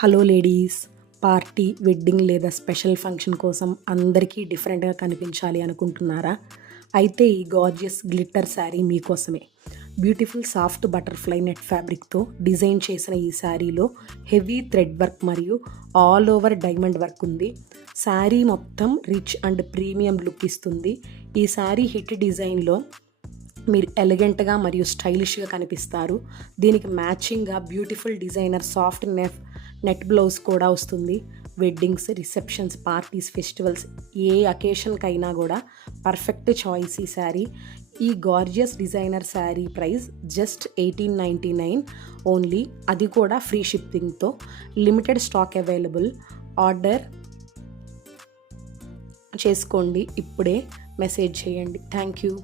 Hello ladies, party, wedding లేదా special function కోసం అందరికీ డిఫరెంట్గా కనిపించాలి అనుకుంటున్నారా? అయితే ఈ గార్జియస్ గ్లిట్టర్ శారీ మీకోసమే. బ్యూటిఫుల్ సాఫ్ట్ బటర్ఫ్లై నెట్ ఫ్యాబ్రిక్తో డిజైన్ చేసిన ఈ శారీలో హెవీ థ్రెడ్ వర్క్ మరియు ఆల్ ఓవర్ డైమండ్ వర్క్ ఉంది. శారీ మొత్తం రిచ్ అండ్ ప్రీమియం లుక్ ఇస్తుంది. ఈ శారీ హిట్ డిజైన్లో మీరు ఎలిగెంట్గా మరియు స్టైలిష్గా కనిపిస్తారు. దీనికి మ్యాచింగ్గా beautiful designer soft net blouse కూడా వస్తుంది. వెడ్డింగ్స్, రిసెప్షన్స్, పార్టీస్, ఫెస్టివల్స్ ఏ అకేషన్కైనా కూడా పర్ఫెక్ట్ చాయిస్ ఈ శారీ. ఈ gorgeous designer sari price just 1899 only, అది కూడా ఫ్రీ షిప్పింగ్తో. Limited stock available. ఆర్డర్ చేసుకోండి, ఇప్పుడే మెసేజ్ చేయండి. Thank you.